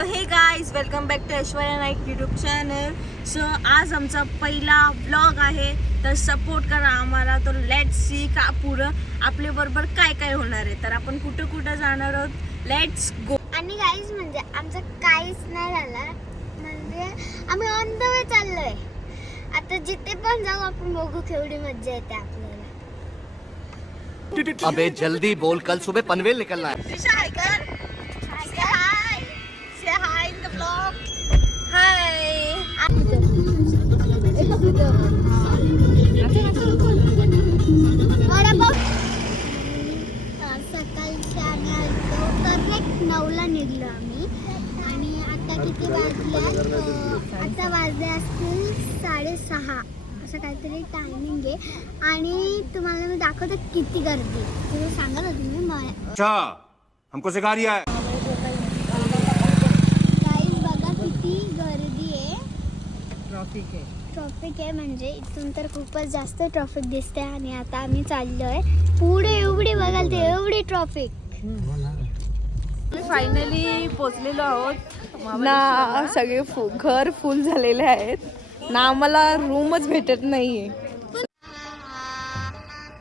हे guys, welcome back to Aishwarya Naik YouTube channel. So आज आमचा पहिला व्लॉग आहे, तर सपोर्ट करा आम्हाला. तर लेट्स सी का पुढं आपल्या बरोबर काय काय होणार आहे. तर आपण कुठं कुठं जाणार आहोत, लेट्स गो. आणि गाईज म्हणजे आमचं काहीच नाही झालं, म्हणजे आम्ही ऑन द वे चाललोय. आता जिथे पण जाऊ आपण बघू केवढी मज्जा येते आपल्याला. अबे जल्दी बोल, कल सुबह पनवेल निकलना है. Say hi in the vlog. Hi. सकाळच्या तर 9ला निघलो आम्ही आणि आता किती वाजले? आता वाजले असतील 6:30 असं काहीतरी टायमिंग आहे. आणि तुम्हाला मी दाखवते किती गर्दी. तुम्ही सांगा ना तुम्ही. अच्छा हमको सिखा रिया है. बघा किती गर्दी आहे. ट्रॉफिक आहे म्हणजे इथून तर खूपच जास्त ट्रॉफिक दिसते. आणि आता आम्ही चाललोय पुढे. एवढी बघाल ते एवढी ट्रॉफिक. फायनली पोचलेलो आहोत ना. सगळे घर फुल झालेले आहेत ना. आम्हाला रूमच भेटत नाहीये.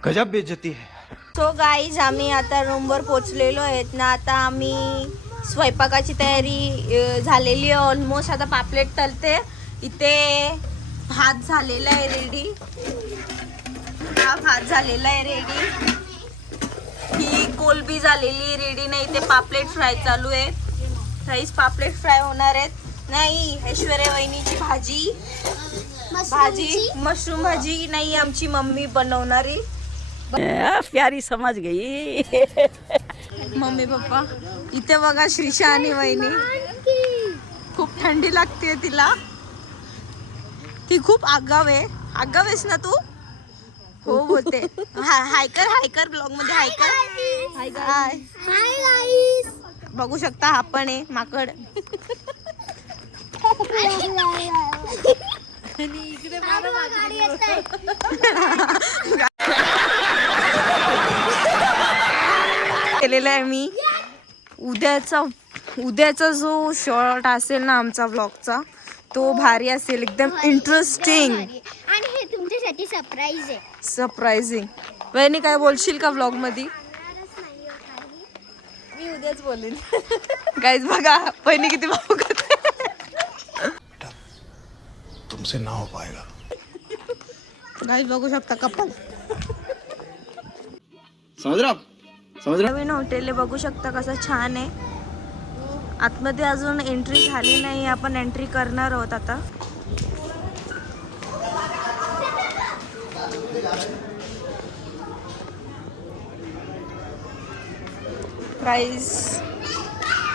गजब बेइज्जती है. सो गाईज, आम्ही आता रूमवर पोचलेलो आहेत ना. आता आम्ही स्वयंपाकाची तयारी झालेली आहे ऑलमोस्ट. आता पापलेट तळते. इथे भात झालेला आहे रेडी. हा भात झालेला आहे रेडी. ही कोलबी झालेली रेडी. नाही ते पापलेट फ्राय चालू आहे. राईस पापलेट फ्राय होणार आहेत. नाही ऐश्वर्या वहिनीची भाजी मशरूम भाजी नाही, आमची मम्मी बनवणारी. प्यारी समझ गई. मम्मी पप्पा इथे बघा. श्रीषा आणि वहिनी. खूप थंडी लागते तिला. ती खूप आगाव आहे. आगाव आहेस ना तू? हो बोलते. हाय कर ब्लॉग मध्ये हाय कर. हाय गाईस, बघू शकता हा पण आहे माकड. केलेला आहे मी. उद्याचा जो शॉर्ट असेल ना आमचा व्लॉगचा, तो भारी असेल, एकदम इंटरेस्टिंग. आणि हे तुमच्यासाठी सरप्राईज आहे. सरप्राइझिंग. वहिनी काय बोलशील का व्लॉग मध्ये? मी उद्याच बोलेन. गाईज बघा वहिनी किती भाऊ करते. तुमसे ना हो पाएगा. गाईज बघू शकता कपल. समझ रहा नवीन हॉटेल बघू शकता कसं छान आहे. आतमध्ये अजून एंट्री झाली नाही. आपण एंट्री करणार आहोत आता. गाईज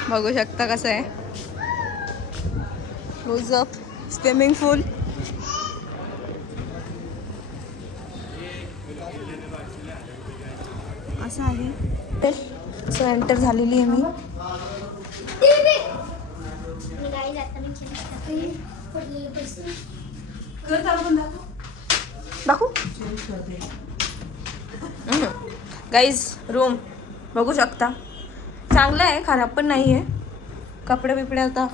बघू शकता कसं आहे. क्लोज अप स्विमिंग पूल. असं आहे. सो एंटर झालेली आहे मी. दाखवू गाईज. रूम बघू शकता. चांगलं आहे, खराब पण नाही आहे. कपडे बिपडे आता.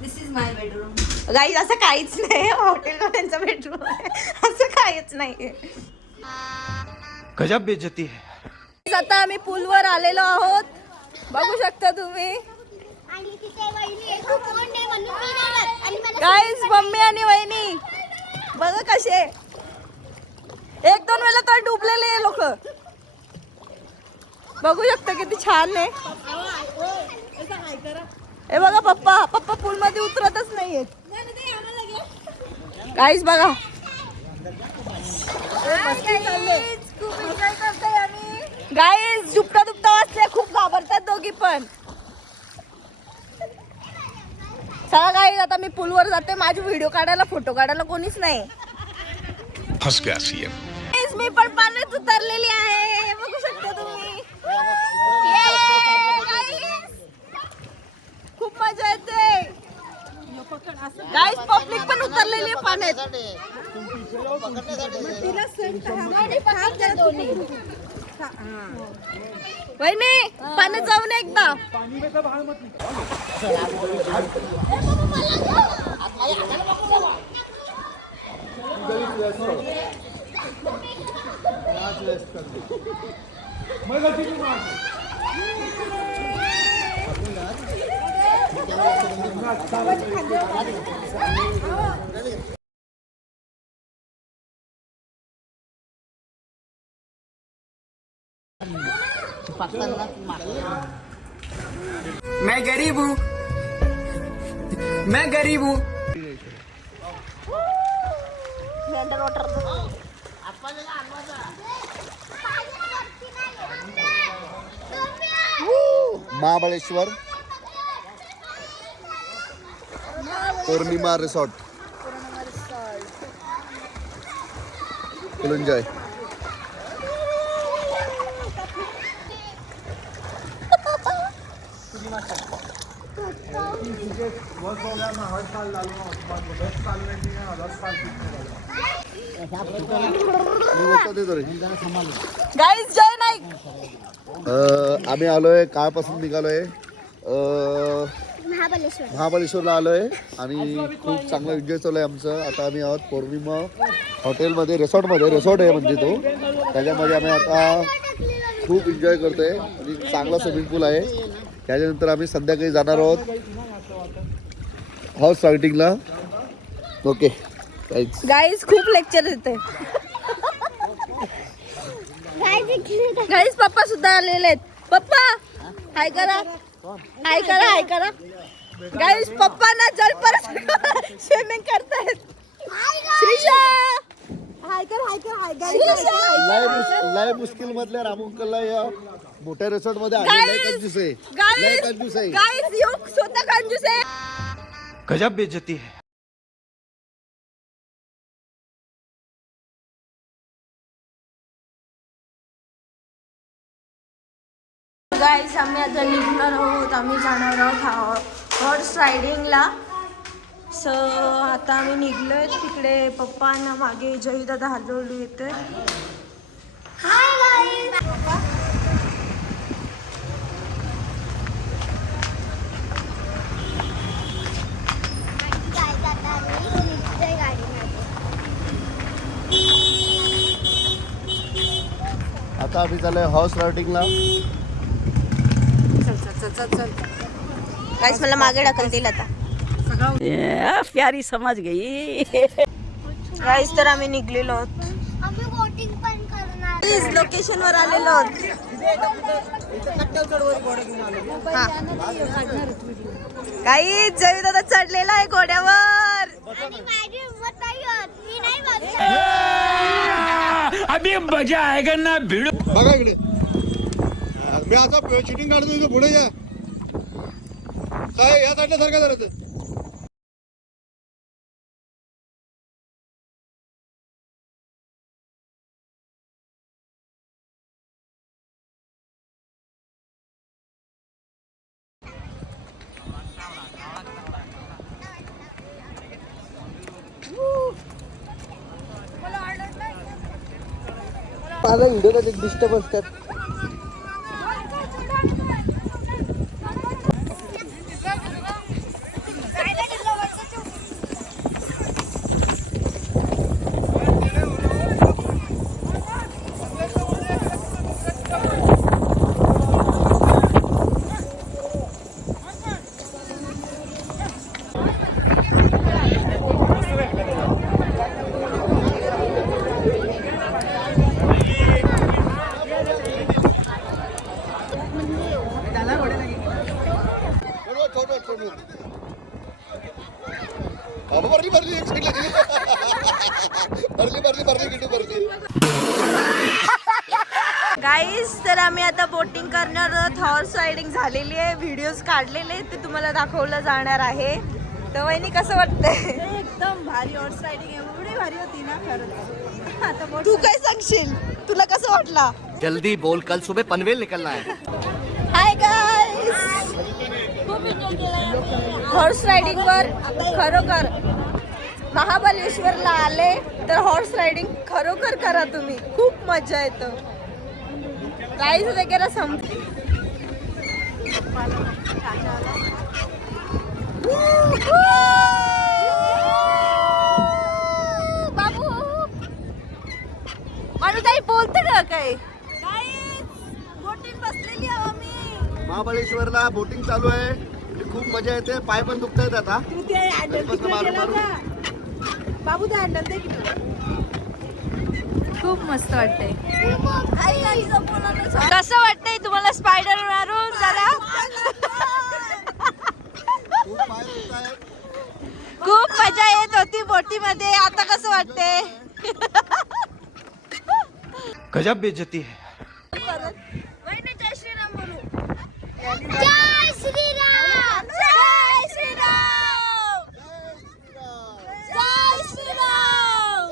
दिस इज माय बेडरूम. गाईज असं काहीच नाही. हॉटेलवाल्यांचा बेडरूम आहे असं काहीच नाही. गजब बेइज्जती है. आता आम्ही पूलवर आलेलो आहोत. बघू शकता तुम्ही. आणि तिथे वहिनी आहे, खूप कोंड आहे म्हणून मी नाही जात. आणि मला गाईज मम्मी आणि वहिनी बघा कसे. 1-2 वेळा तर डुबलेले लोक. बघू शकता किती छान आहे. हे बघा पप्पा पूल मध्ये उतरतच नाहीयेत. गाईज बघा. गाईज दुपटा वाचले. खूप घाबरतात दोघी पण. चला गाईज आता मी पूलवर जाते. माझी व्हिडिओ काढायला फोटो काढायला कोणीच नाही. फंस गया सीएम. गाईज मी पण पाण्यात उतरलेली आहे. बघू शकता तुम्ही. खूप मजा येते. गाईज पब्लिक पण उतरलेली आहे पाण्यात. वहिनी पाण्यात जाऊन एकदा मैं गरीब हूँ मैं गरीब हूँ महाबळेश्वर पौर्णिमा रिसॉर्ट फुल एन्जॉय. गाईज जय नाईक. आम्ही आलोय कालपासून निघालोय महाबळेश्वर. महाबळेश्वरला आलोय आणि खूप चांगला एन्जॉय चालू आहे आमचं. आता आम्ही आहोत पौर्णिमा हॉटेलमध्ये, रिसॉर्ट आहे म्हणजे तो. त्याच्यामध्ये आम्ही आता खूप एन्जॉय करतोय आणि चांगला स्विमिंग पूल आहे. त्याच्यानंतर आम्ही संध्याकाळी जाणार आहोत हॉर्स रायडिंगला. ओके गाईज खूप लेक्चर देते. गाईज पप्पा सुद्धा आलेले आहेत. पप्पा हाय करा, हाय करा, हाय करा. गाईज पप्पा ना जल पर स्विमिंग करतायत. श्रीशा हाय कर, हाय कर, हाय कर. लय मुश्किल मधल्या रामू अंकलला या मोठ्या रिसॉर्ट मध्ये आलेला कंजूस आहे. लय कंजूस आहे. गाईज योग स्वतः कंजूस आहे. गजब बेइज्जती है. गाईज आम्ही आता निघणार आहोत. आम्ही जाणार आहोत हॉर्स रायडिंगला. सो आता आम्ही निघलोय तिकडे. पप्पांना मागे जयू दादा हलवली येते. आता आम्ही चाललोय हॉर्स रायडिंगला. गाईज मला मागे ढकलतील आता. प्यारी समझ गई. गाईज तर आम्ही निघलेलो आहोत. आम्ही बोटिंग पण करणार. लोकेशन वर आलेलो आहोत. गाईज जयू दादा चढलेला आहे घोड्यावर. आणि माझी हिंमत नाही होत. मी नाही बसत. अभी मजा आएगा ना भिड़ो. बघा इकडे मी आता शूटिंग काढतो इथं पुढे या. काय या साईडला सारखं जरा. मला व्हिडिओला डिस्टर्बन्स कर. गाईज तर आम्ही आता बोटिंग करणार आहोत. हॉर्स रायडिंग झालेली आहे. व्हिडिओज काढलेले ते तुम्हाला दाखवलं जाणार आहे. तर वहिनी कसं वाटतंय? एकदम भारी हॉर्स रायडिंग एवढी भारी होती ना खरंच. आता तू काय सांगशील? तुला कसं वाटला? जल्दी बोल, कल सुबह पनवेल निकलना है. Hi guys. हॉर्स रायडिंग वर खरोखर महाबळेश्वरला आले तर हॉर्स रायडिंग खरोखर करा तुम्ही. खूप मजा येतं. प्राइस वगैरे बाबू माणूताई बोलते का काही? बोटीत बसलेली आहो आम्ही. महाबळेश्वरला बोटिंग चालू आहे. खूप मजा येते. पाय पण दुखत आहेत आता. तू ते हँडल बस तिकडे मारून गेला मारून. का? बाबू ते हँडल दे की तुला. खूप मस्त वाटतंय. कसं वाटतंय तुम्हाला स्पायडर मारून जरा? खूप पाय दुखत आहेत. खूप मजा येत होती बोटीमध्ये. आता कसं वाटतंय? गजब बेइज्जती है. जय श्रीराम बोलू. जय श्रीराम. जय श्रीराम. जय श्रीराम.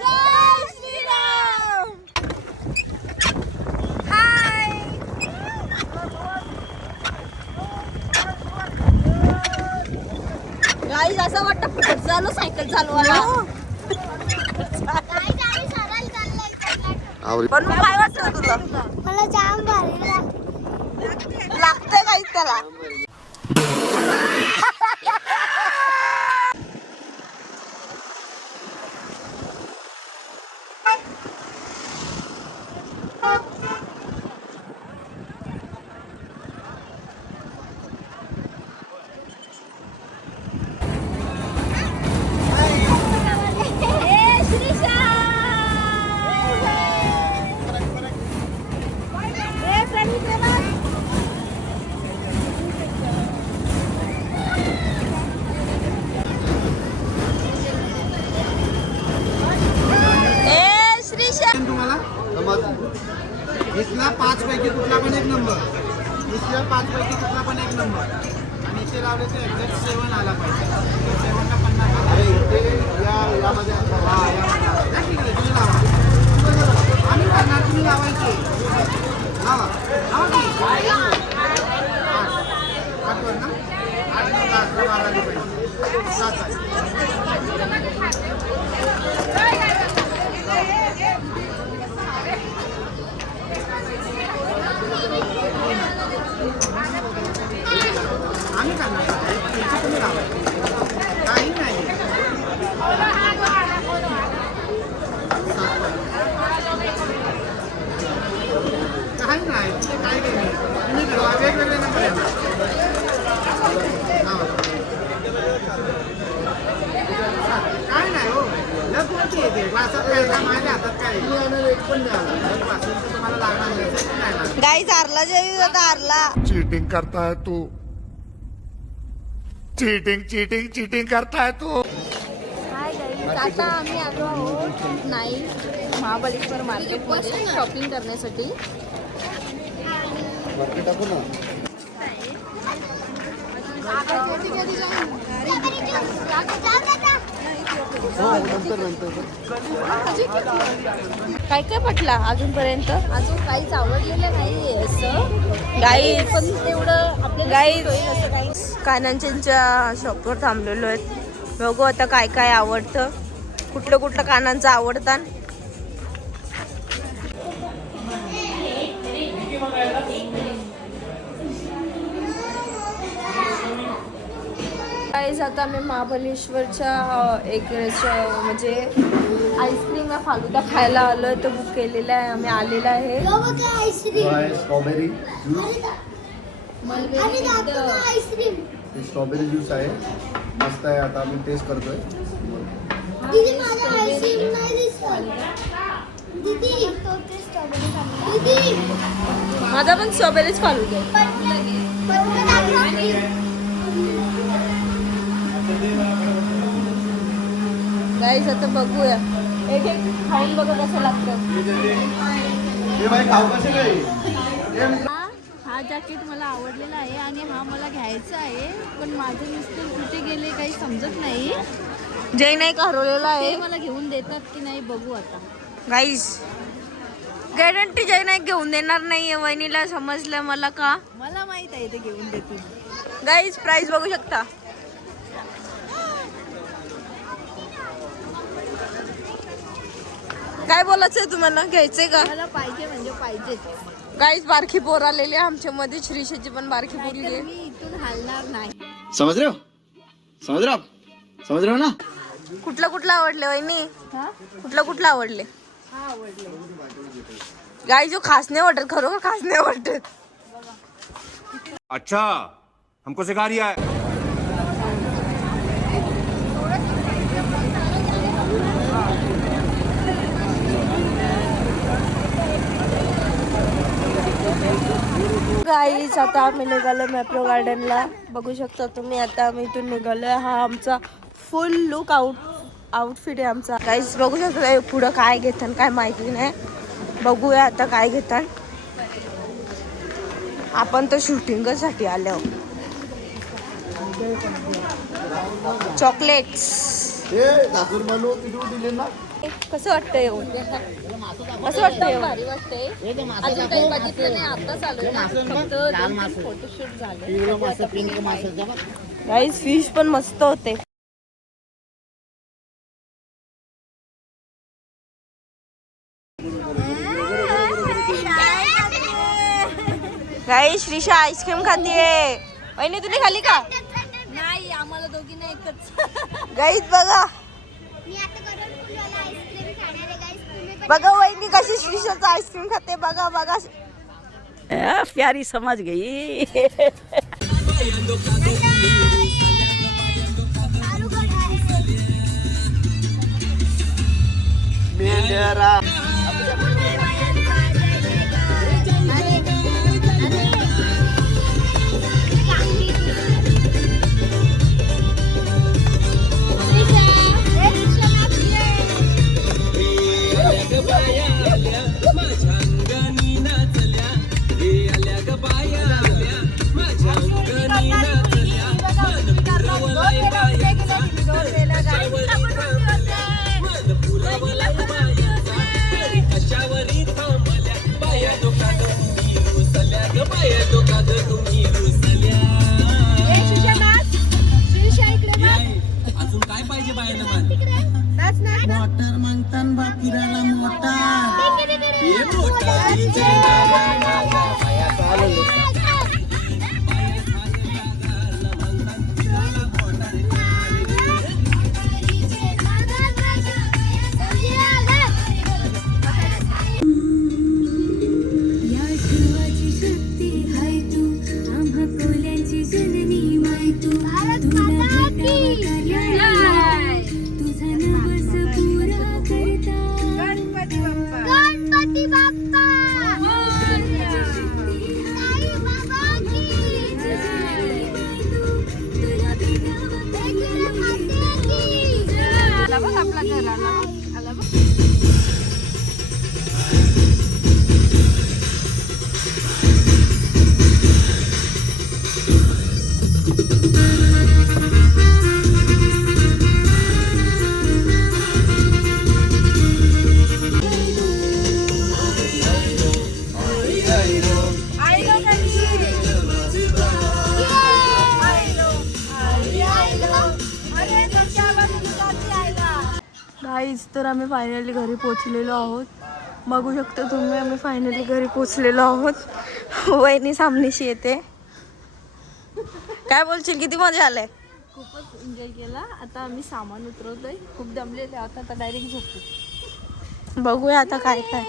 जय श्रीराम. हाय. गाईज असं वाटतं पुढे चालू सायकल चालवायला. गाईज आम्ही सरळ चाललोय. आवरी. पण मग काय वाटतं तुला? मला जाम भारी लागतं. लागतंय काहीच त्याला. तुम्हाला इथला 5 पैकी कुठला पण एक नंबर, इथल्या 5 पैकी कुठला पण एक नंबर, आणि इथे लावले तर एक्झॅक्ट 7 आला पाहिजे. 7 ला 50. अरे इथे यामध्ये हा, या ठीक आहे, तुम्ही लावा. आम्ही करणार, तुम्ही लावायचे. लावा लावा की 8 वर ना 8 9 10 11 12 आले पाहिजे. 7 आहे. आम्ही करणार, तुमचं तुम्ही लावायचे. काही नाही. काही नाही, काही नाही. तुम्ही ठरवा, वेगवेगळे नंबर येणार. काय नाही हो, लग कोणती येते क्लासात काय का माझ्या हातात काय एक पण द्यावा. क्लासेस तुम्हाला लागणार नाही, ते पण नाही लागणार. गाईज आरला जेवी होता आरला. चीटिंग करता है तू. चीटिंग चीटिंग चीटिंग करता है तू. हाय गाईज, आता आम्ही आलो आहोत नाही महाबळेश्वर मार्केटमध्ये शॉपिंग करण्यासाठी. मार्केट टाकू ना. हो नंतर नंतर. काय काय पटला अजूनपर्यंत? अजून काहीच आवडलेलं नाही असं गाईज, पण तेवढं आपल्या गाईज कानांच्या शॉपवर थांबलेलो आहेत. बघू आता काय काय आवडतं, कुठलं कुठलं कानांचं आवडतात. गाईज आता मी महाबळेश्वरच्या एक म्हणजे आईस्क्रीम या फालुदा खायला आलोय, तो बुक केलेला आहे, आम्ही आलेला आहे. Ice cream strawberry juice. Ice cream strawberry juice आहे, मस्त आहे. आता आम्ही टेस्ट करतोय. दीदी माझा आईस्क्रीम नाही दिसत. दीदी दीदी माझा पण स्ट्रॉबेरीच फालुदा आहे. गाईज आता बघूया, एक एक खाऊन बघा कसं लागतं. हे बाई खाऊ कसे काय? हा जॅकेट मला आवडलेला आहे आणि हा मला घ्यायचा आहे, पण माझे मिस्टर कुठे गेले काही समजत नाही. जय नाही हरवलेला ते आहे. मला घेऊन देतात की नाही बघू आता. गाईज गॅरंटी जय नाही घेऊन देणार नाहीये, वहिनीला समजलं मला का. मला माहित आहे ते घेऊन देतील. गाईज प्राइस बघू शकता. काय बोलायचंय तुम्हाला, घ्यायचंय का? मला पाहिजे म्हणजे पाहिजे. गाईज बारकी पोर आलेली आहे आमच्या मध्ये. श्रीषाची पण बारकी पोरगी आहे. मी इथून हलणार नाही. समझ रहे हो ना. कुठलं आवडले वहिनी? कुठलं आवडले? गाई जो खास नाही वाटत, खरोखर खास नाही वाटत. अच्छा हमको सिखा रिया है. गाईज आता आम्ही निघालो मॅप्रो गार्डनला. बघू शकता तुम्ही आता आम्ही इथून निघालोय. हा आमचा फुल लुक आउटफिट आहे आमचा. गाईज बघू शकता पुढं काय घेतात काय माहिती नाही. बघूया आता काय घेतात. आपण तर शूटिंगसाठी आलो. चॉकलेट्स कसं वाटतं येऊन? कसं वाटतं येऊन? भारी वाटतंय. अजून काही बघितलं नाही. आताच आलोय ना. फक्त 2-3 फोटोशूट झाले. गाईज फिश पण मस्त होते. गाईज श्रीषा आईस्क्रीम खातीये. वहिनी तुम्ही खाली का? नाही, आम्हाला दोघींना एकच. गाईज बघा मी आता करून फुलवाला आईस्क्रीम खाणार आहे गाईस. तुम्ही पण बघा वहिनी कशी श्रीषाचं आईस्क्रीम खाते. बघा प्यारी समझ गई. अजून काय पाहिजे बाहेर मोटर मागतान बा फिरायला गणपती बाप्पा साई बाबा की आपला घर आला. गाईज तर आम्ही फायनली घरी पोचलेलो आहोत. बघू शकता तुम्ही आम्ही फायनली घरी पोचलेलो आहोत. वहिनी सामनीशी येते. काय बोलशील? किती मजा आलाय? खूपच एन्जॉय केला. आता आम्ही सामान उतरवतोय. खूप दमलेले आहोत. आता डायरेक्ट झोपतो. बघूया आता काय काय.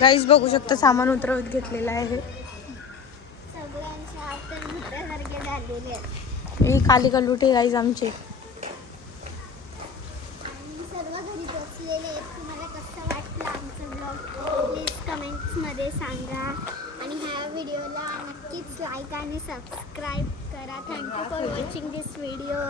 गाईज बघू शकता सामान उतरवत घेतलेलं आहे. सगळ्यांचे हात तर भुतासारखे झालेले आहेत. ही खाली कलुटे गाईज आमचे. सर्व घरी पोचलेले आहेत. तुम्हाला कसं वाटलं आमचं ब्लॉग प्लीज कमेंट्समध्ये सांगा. आणि ह्या व्हिडिओला नक्कीच लाईक आणि सबस्क्राईब करा. Thank you for watching this video.